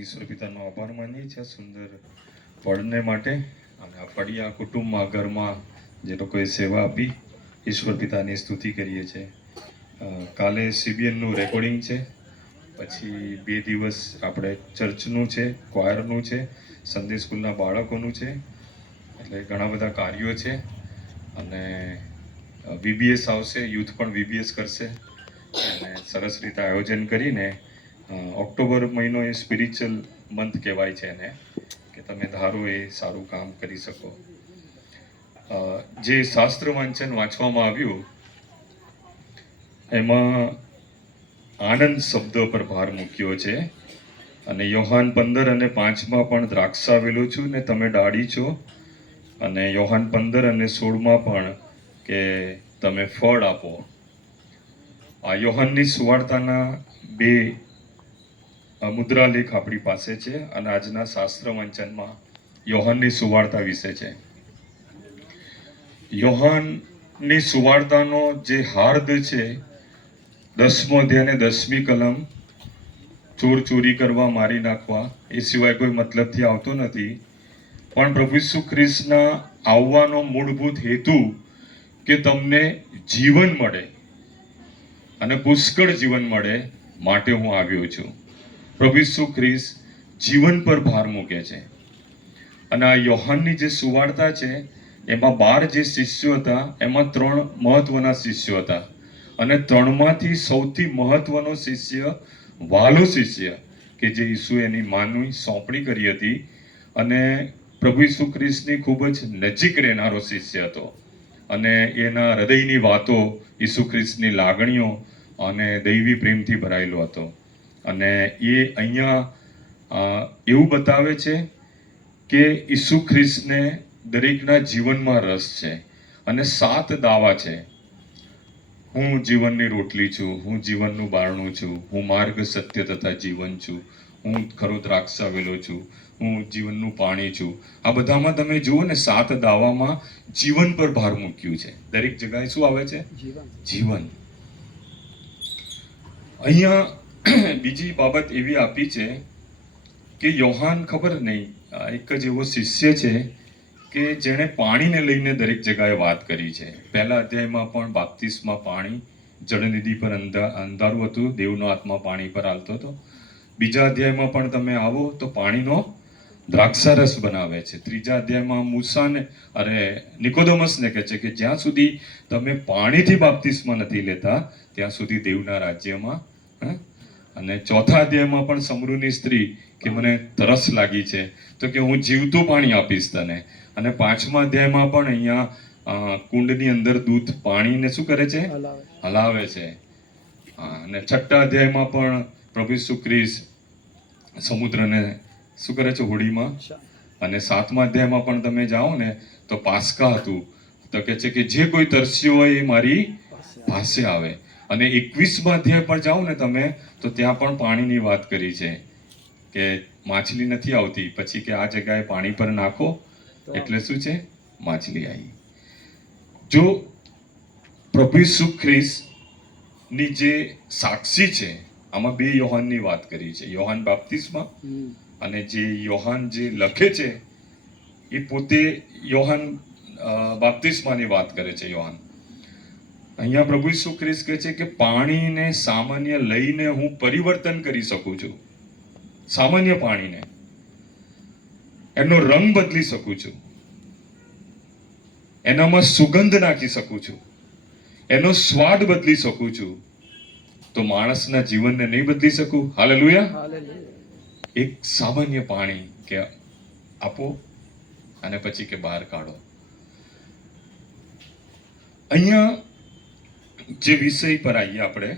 ઈશ્વર પિતાનો આભાર માનીએ છીએ સુંદર ફળને માટે અને આ ફળિયા કુટુંબમાં ઘરમાં જે લોકોએ સેવા આપી ઈશ્વર પિતાની સ્તુતિ કરીએ છીએ. કાલે સીબીએનનું રેકોર્ડિંગ છે, પછી 2 દિવસ આપણે ચર્ચનું છે, ક્વાયરનું છે, સંડે સ્કૂલના બાળકોનું છે, એટલે ઘણા બધા કાર્યો છે. અને VBS આવશે, યુથ પણ VBS કરશે અને સરસ રીતે આયોજન કરીને ઓક્ટોબર મહિનો એ સ્પિરિચ્યુઅલ મંથ કહેવાય છે એને, કે તમે ધારો એ સારું કામ કરી શકો. જે શાસ્ત્ર વાંચન વાંચવામાં આવ્યું એમાં આનંદ શબ્દ પર ભાર મૂક્યો છે. અને યોહાન 15 અને 5માં પણ દ્રાક્ષાવેલો છું ને તમે ડાળી છો, અને યોહાન 15 અને 16માં પણ કે તમે ફળ આપો. આ યોહાનની સુવાર્તાના 2 મુદ્રાલેખ આપણી પાસે છે અને આજના શાસ્ત્ર વાંચનમાં યોહાનની સુવાર્તા વિશે છે. યોહાનની સુવાર્તાનો જે હાર્દ છે 10મો અધ્યાય અને 10મી કલમ, ચોરી કરવા, મારી નાખવા, એ સિવાય કોઈ મતલબથી આવતો નથી. પણ પ્રભુ ઈસુ ખ્રિસ્તના આવવાનો મૂળભૂત હેતુ કે તમને જીવન મળે અને પુષ્કળ જીવન મળે માટે હું આવ્યો છું. પ્રભુ ઈસુ ખ્રિસ્ત જીવન પર ભાર મૂકે છે. અને આ યોહાનની જે સુવાર્તા છે એમાં 12 જે શિષ્યો હતા એમાં 3 મહત્વના શિષ્યો હતા, અને 3માંથી સૌથી મહત્વનો શિષ્ય વાલો શિષ્ય કે જે ઈસુએ એની માનવી સોંપણી કરી હતી અને પ્રભુ ઈસુ ખ્રિસ્તની ખૂબ જ નજીક રહેનારો શિષ્ય હતો, અને એના હૃદયની વાતો, ઈસુ ખ્રિસ્તની લાગણીઓ અને દૈવી પ્રેમથી ભરાયેલો હતો. અને એ અહીંયા એવું બતાવે છે કે ઈસુ ખ્રિસ્તને દરેકના જીવનમાં રસ છે અને 7 દાવા છે. હું જીવનની રોટલી છું, હું જીવનનું બારણું છું, હું માર્ગ, સત્ય તથા જીવન છું, હું ખરો દ્રાક્ષાવેલો છું, હું જીવનનું પાણી છું. આ બધામાં તમે જુઓ ને 7 દાવામાં જીવન પર ભાર મૂક્યું છે. દરેક જગ્યાએ શું આવે છે? જીવન. અહીંયા બીજી બાબત એવી આપી છે કે યોહાન, ખબર નહીં, એક જ એવો શિષ્ય છે કે જેણે પાણીને લઈને દરેક જગ્યાએ વાત કરી છે. પહેલા અધ્યાયમાં પણ બાપ્તિસ્મા પાણી, જળનિધિ પર અંધારું હતું, દેવનો આત્મા પાણી પર હાલતો હતો. બીજા અધ્યાયમાં પણ તમે આવો તો પાણીનો દ્રાક્ષારસ બનાવે છે. ત્રીજા અધ્યાયમાં મૂસાને નિકોદેમસને કહે છે કે જ્યાં સુધી તમે પાણીથી બાપ્તિસ્મા નથી લેતા ત્યાં સુધી દેવના રાજ્યમાં. અને ચોથા અધ્યાયમાં પણ સમરૂની સ્ત્રી કે મને તરસ લાગી છે તો કે હું જીવતું પાણી આપીશ તને. અને 5મા અધ્યાયમાં પણ અહીંયા કુંડની અંદર દૂધ પાણીને શું કરે છે? હલાવે છે. અને 6થા અધ્યાયમાં પણ પ્રભુ ઈસુ ખ્રિસ્ત સમુદ્રને શું કરે છે? હોડીમાં. અને 7મા અધ્યાયમાં પણ તમે જાઓ ને તો પાસ્કા હતું, તો કે છે કે જે કોઈ તરસ્યો હોય એ મારી પાસે આવે. અને 21મા અધ્યાય પર જાઓ ને તમે તો ત્યાં પણ પાણીની વાત કરી છે કે માછલી નથી આવતી, પછી કે આ જગ્યાએ પાણી પર નાખો એટલે શું છે? માછલી આવી. જો પ્રભુ ઈસુ ખ્રિસ્તની જે સાક્ષી છે, આમાં 2 યોહાનની વાત કરી છે, યોહાન બાપ્તિસ્મા અને જે યોહાન જે લખે છે એ પોતે યોહાન બાપ્તિસ્માની વાત કરે છે. યોહાન અહીંયા પ્રભુ ઈસુ ખ્રિસ્ત કહે છે કે પાણીને સામાન્ય લઈને હું પરિવર્તન કરી શકું છું. સામાન્ય પાણીને એનો રંગ બદલી શકું છું, એનામાં સુગંધ નાખી શકું છું, એનો સ્વાદ બદલી શકું છું. તો માણસના જીવનને નહીં બદલી શકું? હાલેલુયા. એક સામાન્ય પાણી કે આપો અને પછી કે બહાર કાઢો. અહીંયા જે વિષય પર આવીએ આપણે,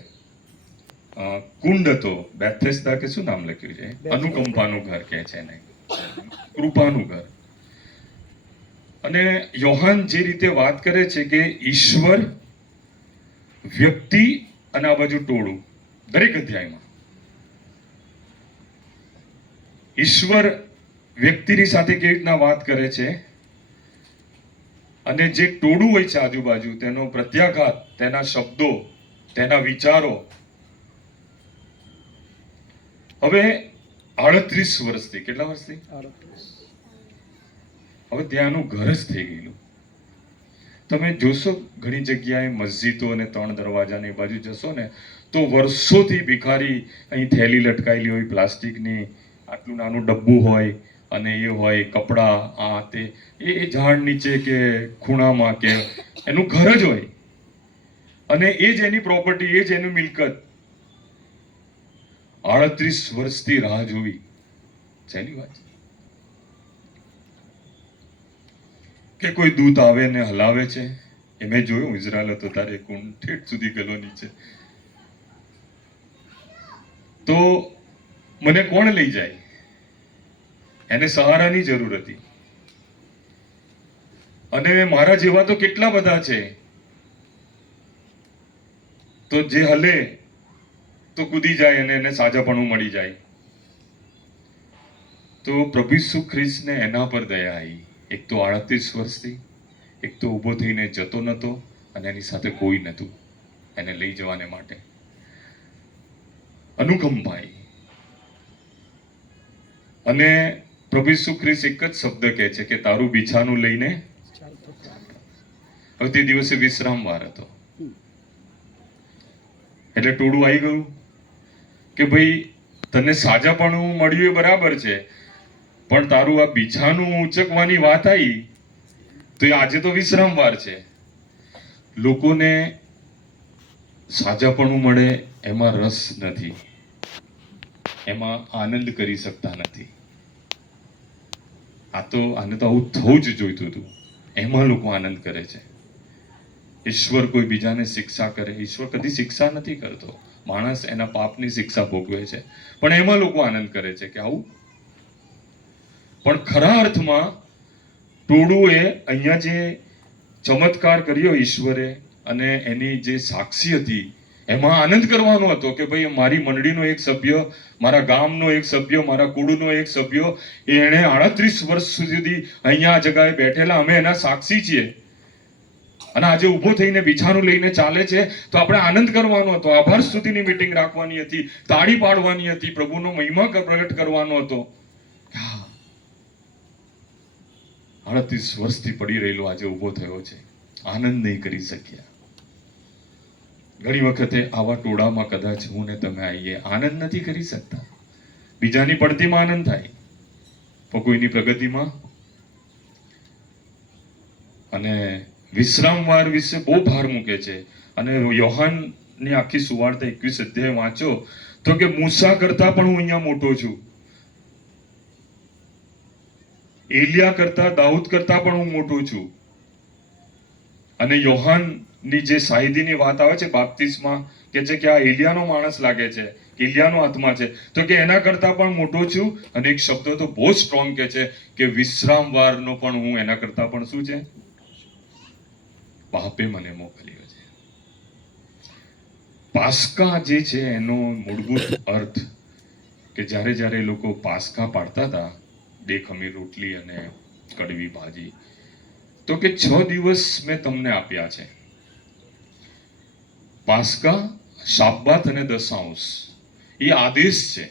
કુંડ હતો, બેથેસ્દા કે શું નામ લખ્યું છે? અનુકંપાનું ઘર કહે છે એને, કૃપાનું ઘર. અને યોહાન જે રીતે વાત કરે છે કે ઈશ્વર, વ્યક્તિ અને આ બાજુ ટોળું, દરેક અધ્યાયમાં ઈશ્વર વ્યક્તિની સાથે કેવી રીતના વાત કરે છે અને જે ટોળું હોય છે આજુબાજુ, તેનો પ્રત્યાઘાત, તેના શબ્દો, તેના વિચારો. હવે 38 વર્ષથી. કેટલા વર્ષથી? હવે ત્યાંનું ઘર જ થઈ ગયેલું. તમે જોશો ઘણી જગ્યાએ મસ્જિદો અને 3 દરવાજાની બાજુ જશો ને તો વર્ષોથી ભિખારી અહીં થેલી લટકાયેલી હોય પ્લાસ્ટિકની, આટલું નાનું ડબ્બું હોય અને એ હોય કપડાં આ તે, એ ઝાડ નીચે કે ખૂણામાં કે એનું ઘર જ હોય અને એ જ એની પ્રોપર્ટી, એ જ એનું મિલકત. 38 વર્ષથી રાહ જોવી સહેલી વાત છે કે કોઈ દૂત આવે ને હલાવે છે? એ મેં જોયું, ઇઝરાયલ હતો તારે કુંડ ઠેઠ સુધી ગયેલો નીચે. તો મને કોણ લઈ જાય? એને સહારાની જરૂર હતી. અને મારા જેવા તો કેટલા બધા છે, તો જે હલે તો કૂદી જાય અને એને સાજાપણું મળી જાય. તો પ્રભુ ઈસુ ખ્રિસ્તને એના પર દયા આવી. એક તો 38 વર્ષથી, એક તો ઊભો થઈને જતો નતો અને એની સાથે કોઈ નતું એને લઈ જવાને માટે. અનુકંપાઈ. અને પ્રભુ ઈસુ ખ્રિસ્ત એક જ શબ્દ કહે છે કે તારું બિછાનું લઈને. હવે તે દિવસે વિશ્રામવાર હતો એટલે ટોળું આવી ગયું કે ભાઈ તને સાજાપણું મળ્યું એ બરાબર છે, પણ તારું આ બિછાનું ઉંચકવાની વાત આવી તો એ આજે તો વિશ્રામવાર છે. લોકોને સાજાપણું મળે એમાં રસ નથી, એમાં આનંદ કરી શકતા નથી. આને તો આવું થવું જ જોઈતું હતું. એમાં લોકો આનંદ કરે છે. ઈશ્વર કોઈ બીજાને શિક્ષા કરે, ઈશ્વર કદી શિક્ષા નથી કરતો. માણસ એના પાપની શિક્ષા ભોગવે છે, પણ એમાં લોકો આનંદ કરે છે કે આવું. પણ ખરા અર્થમાં ટોળુએ અહીંયા જે ચમત્કાર કર્યો ઈશ્વરે અને એની જે સાક્ષી હતી એમાં આનંદ કરવાનો હતો કે ભાઈ મારી મંડળીનો એક સભ્ય, મારા ગામનો એક સભ્ય, મારા કુળનો એક સભ્ય, એણે 38 વર્ષ સુધી અહીંયા આ જગ્યાએ બેઠેલા, અમે એના સાક્ષી છીએ અને આજે ઊભો થઈને બિછાનું લઈને ચાલે છે તો આપણે આનંદ કરવાનો હતો. આભાર સ્તુતિની મીટિંગ રાખવાની હતી, તાળી પાડવાની હતી, પ્રભુનો મહિમા પ્રગટ કરવાનો હતો. 38 વર્ષથી પડી રહેલો આજે ઊભો થયો છે, આનંદ નહીં કરી શક્યા. ઘણી વખતે આવા ટોળામાં કદાચ હું ને તમે આવીએ, આનંદ નથી કરી શકતા. બીજાની પડતીમાં આનંદ થાય પણ કોઈની પ્રગતિમાં. અને વિશ્રામવાર વિશે બહુ ભાર મૂકે છે. અને યોહાનની આખી સુવાર્તા 21 અધ્યાય વાંચો તો કે મૂસા કરતા પણ હું અહીંયા મોટો છું, એલિયા કરતા, દાઉદ કરતા પણ હું મોટો છું. અને યોહાનની જે શાહિદીની વાત આવે છે બાપ્તિસ્મા, કે છે કે આ એલિયાનો માણસ લાગે છે, એલિયાનો આત્મા છે, તો કે એના કરતા પણ મોટો છું. અને એક શબ્દ તો બહુ સ્ટ્રોંગ કે છે કે વિશ્રામવારનો પણ હું એના કરતા પણ શું છે, બાપે મને મોકલ્યો છે. પાસ્કા જે છે એનો મૂળભૂત અર્થ કે જ્યારે જ્યારે લોકો પાસ્કા પાડતા હતા, બે ખમીર રોટલી અને કડવી ભાજી, તો કે 6 દિવસ મેં તમને આપ્યા છે. પાસ્કા, શાબ્બાત અને દશાંશ એ આદેશ છે,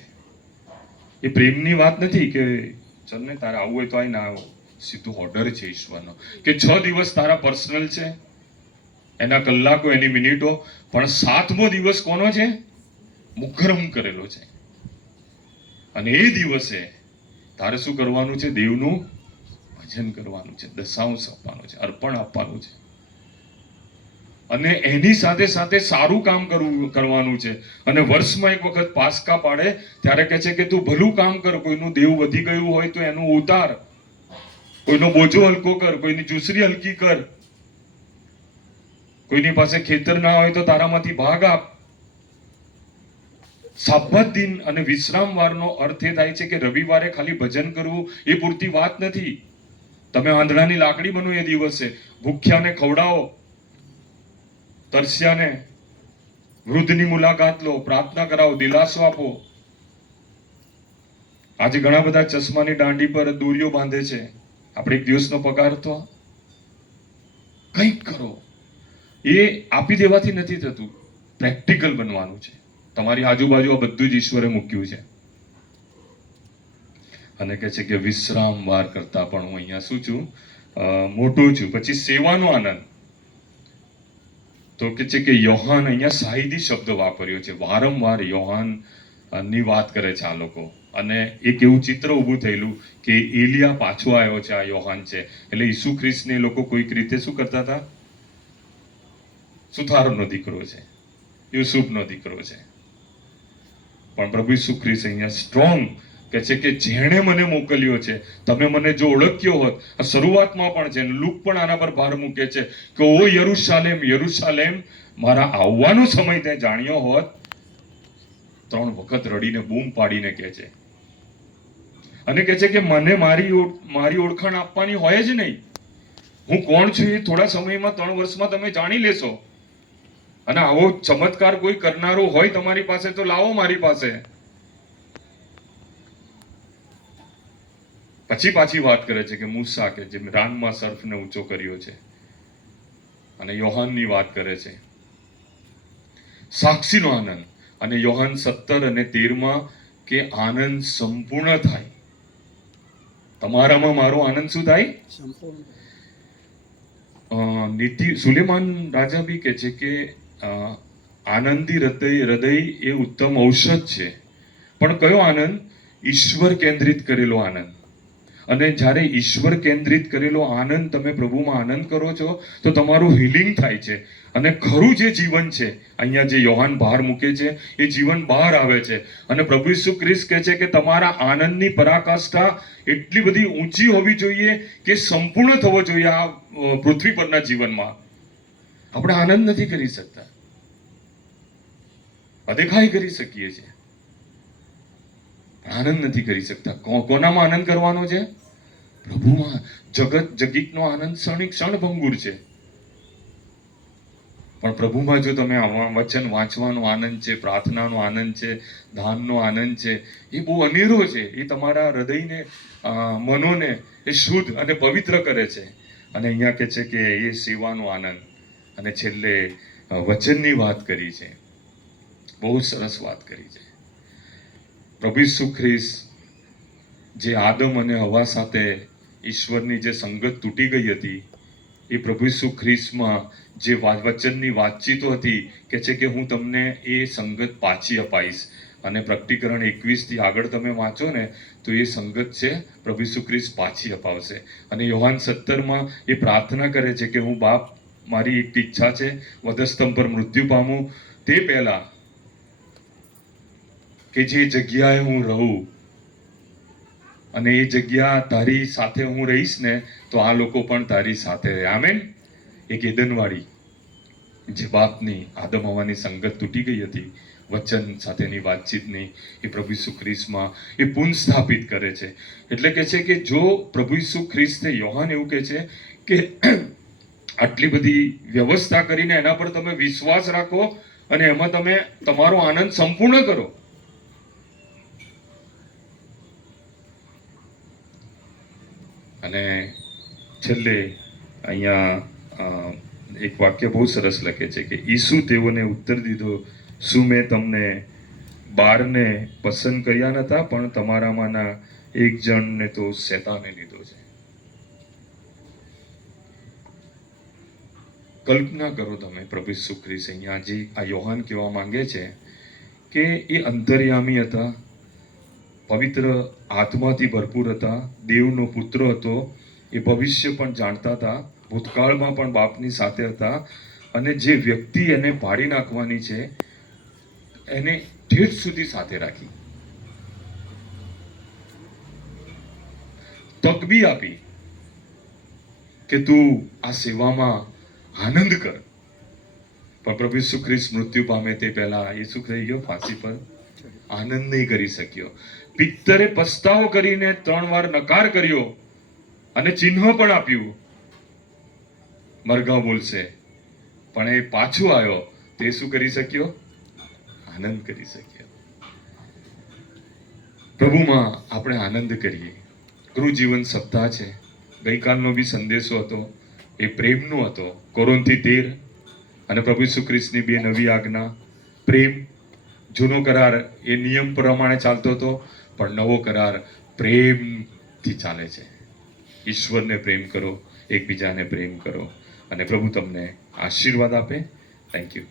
એ પ્રેમની વાત નથી કે ચલ ને તારે આવું હોય તો આઈ ના આવો. સીધો ઓર્ડર છે ઈશ્વરનો કે 6 દિવસ તારા પર્સનલ છે, એના કલાકો, એની મિનિટો, પણ 7મો દિવસ કોનો છે? મુકરમ કરેલો છે. અને એ દિવસે તારે શું કરવાનું છે? દેવનું ભજન કરવાનું છે, દશાંશ આપવાનું છે, અર્પણ આપવાનું છે. અને એની સાથે સાથે સારું કામ કરવાનું છે. અને વર્ષમાં એક વખત પાસ્કા પાડે ત્યારે કહે છે કે તું ભલું કામ કર, કોઈનું દેવ વધી ગયું હોય તો એનું ઉતાર, કોઈનો બોજો હલકો કર, કોઈની જુસરી હલકી કર, કોઈની પાસે ખેતર ના હોય તો તારામાંથી ભાગ આપ. સાબ્બત દિન અને વિશ્રામવારનો અર્થ એ થાય છે કે રવિવારે ખાલી ભજન કરવું એ પૂરતી વાત નથી. તમે આંધળાની લાકડી બનો એ દિવસે, ભૂખ્યાને ખવડાવો, તરસ્યાને, વૃદ્ધની મુલાકાત લો, પ્રાર્થના કરાવો, દિલાસો આપો. આજે ઘણા બધા ચશ્માની દાંડી પર દોરીઓ બાંધે છે, આપણે એક દિવસનો પગાર તો કંઈક કરો. એ આપી દેવાથી નથી થતું, પ્રેક્ટિકલ બનવાનું છે. તમારી આજુબાજુ આ બધું જ ઈશ્વરે મૂક્યું છે. અને કહે છે કે વિશ્રામ વાર કરતા પણ હું અહીંયા શું છું, મોટો છું. પછી સેવાનો આનંદ, તો કે છે કે યોહાન અહીંયા શાહિદી શબ્દ વાપર્યો છે. વારંવાર યોહાન ની વાત કરે છે આ લોકો. અને એક એવું ચિત્ર ઊભું થયેલું કે એલિયા પાછો આવ્યો છે, આ યોહાન છે. એટલે ઈસુ ખ્રિસ્તને એ લોકો કોઈક રીતે શું કરતા હતા? સુથારનો દીકરો છે, યુસુફનો દીકરો છે. પણ પ્રભુ ઈસુ ખ્રિસ્ત અહીંયા સ્ટ્રોંગ કે છે કે જેણે મને મોકલ્યો છે, તમે મને જો ઓળખ્યો હોત, આ શરૂઆતમાં પણ છે, લુક પણ આના પર ભાર મૂકે છે કે ઓ યરુશાલેમ યરુશાલેમ, મારા આવવાનો સમય તે જાણ્યો હોત. 3 વખત રડીને બૂમ પાડીને કહે છે. અને કહે છે કે મને મારી ઓળખાણ આપવાની હોય જ નહીં. હું કોણ છું એ થોડા સમયમાં, 3 વર્ષમાં તમે જાણી લેશો. અને આવો ચમત્કાર કોઈ કરનારો હોય તમારી પાસે તો લાવો મારી પાસે. પછી પાછી વાત કરે છે કે મૂસા કે જે રાનમાં સર્ફને ઊંચો કર્યો છે, અને યોહાનની વાત કરે છે, સાક્ષીનો આનંદ. અને યોહાન 17 અને 13 કે આનંદ સંપૂર્ણ થાય. તમારામાં મારો આનંદ શું થાય? સંપૂર્ણ. સુલેમાન રાજા બી કહે છે કે આનંદી હૃદય એ ઉત્તમ ઔષધ છે. પણ કયો આનંદ? ઈશ્વર કેન્દ્રિત કરેલો આનંદ. અને જ્યારે ઈશ્વર કેન્દ્રિત કરેલો આનંદ તમે પ્રભુમાં આનંદ કરો છો તો તમારું હિલિંગ થાય છે. અને ખરું જે જીવન છે, અહીંયા જે યોહાન બહાર મૂકે છે, એ જીવન બહાર આવે છે. અને પ્રભુ ઈસુ ખ્રિસ્ત કહે છે કે તમારા આનંદની પરાકાષ્ઠા એટલી બધી ઊંચી હોવી જોઈએ કે સંપૂર્ણ થવો જોઈએ. આ પૃથ્વી પરના જીવનમાં આપણે આનંદ નથી કરી શકતા, અદેખાઈ કરી શકીએ છીએ, આનંદ નથી કરી શકતા. કોનામાં આનંદ કરવાનો છે? પ્રભુમાં. જગતનો આનંદ ક્ષણભંગુર છે. પણ પ્રભુમાં જો તમે વચન વાંચવાનો આનંદ છે, પ્રાર્થનાનો આનંદ છે, દાનનો આનંદ છે, એ બહુ અનેરો છે. એ તમારા હૃદયને, મનોને એ શુદ્ધ અને પવિત્ર કરે છે. અને અહીંયા કહે છે કે એ સેવાનો આનંદ. અને છેલ્લે વચનની વાત કરી છે, બહુ સરસ વાત કરી છે. પ્રભુ ઈસુ ખ્રિસ્ત જે આદમ અને હવા સાથે ઈશ્વરની જે સંગત તૂટી ગઈ હતી, એ પ્રભુ ઈસુ ખ્રિસ્તમાં જે વચનની વાતચીતો હતી, કે છે કે હું તમને એ સંગત પાછી અપાઈશ. અને પ્રકટીકરણ 21 થી આગળ તમે વાંચો ને તો એ સંગત છે પ્રભુ ઈસુ ખ્રિસ્ત પાછી અપાવશે. અને યોહાન 17 એ પ્રાર્થના કરે છે કે હું બાપ, મારી એક ઈચ્છા છે, વધસ્તંભ પર મૃત્યુ પામું તે પહેલા કે જે જગ્યાએ હું રહું, અને એ જગ્યા તારી સાથે હું રહીશ ને તો આ લોકો પણ તારી સાથે રહે. આમેન. એક એદનવાળી જે બાપની આદમ હવાની સંગત તૂટી ગઈ હતી, વચન સાથેની વાતચીતની, એ પ્રભુ ઈસુ ખ્રિસ્તમાં એ પુનઃસ્થાપિત કરે છે. એટલે કે છે કે જો પ્રભુ ઈસુ ખ્રિસ્તે, યોહાન એવું કહે છે કે આટલી બધી વ્યવસ્થા કરીને એના પર તમે વિશ્વાસ રાખો અને એમાં તમે તમારો આનંદ સંપૂર્ણ કરો. અને છેલ્લે અહીંયા એક વાક્ય બહુ સરસ લખે છે કે ઈસુ તેઓને ઉત્તર દીધો, શું મેં તમને 12ને પસંદ કર્યા નતા, પણ તમારામાંના એક જણને તો શેતાને લીધો છે. કલ્પના કરો તમે, પ્રભુ ઈસુ ખ્રિસ્ત અહીંયા જે આ યોહાન કહેવા માંગે છે કે એ અંતર્યામી હતા, પવિત્ર આત્માથી ભરપૂર હતા, દેવનો પુત્ર હતો, એ ભવિષ્ય પણ જાણતા હતા, ભૂતકાળમાં પણ બાપની સાથે હતા. અને જે વ્યક્તિ એને પાડી નાખવાની છે એને ઠેઠ સુધી સાથે રાખી, તક બી આપી કે તું આ સેવામાં આનંદ કર. પણ પ્રભુ ઈસુ ખ્રિસ્ત મૃત્યુ પામે તે પહેલા એ શું થઈ ગયો? ફાંસી પર આનંદ નહીં કરી શક્યો. પિત્તરે પસ્તાવો કરીને 3 વાર નકાર કર્યો અને ચિહ્ન પણ આપ્યું, મરઘા બોલશે, પણ એ પાછો આવ્યો. તે શું કરી શક્યો? આનંદ કરી શક્યો. પ્રભુમાં આપણે આનંદ કરીએ. ગૃહજીવન સપ્તાહ છે. ગઈકાલનો બી સંદેશો હતો, એ પ્રેમનો હતો. કોરિન્થી 13 અને પ્રભુ ઈસુ ખ્રિસ્તની 2 નવી આજ્ઞા. પ્રેમ, જૂનો કરાર એ નિયમ પ્રમાણે ચાલતો હતો, પણ નવો કરાર પ્રેમથી ચાલે છે. ઈશ્વરને પ્રેમ કરો, એકબીજાને પ્રેમ કરો, અને પ્રભુ તમને આશીર્વાદ આપે. Thank you.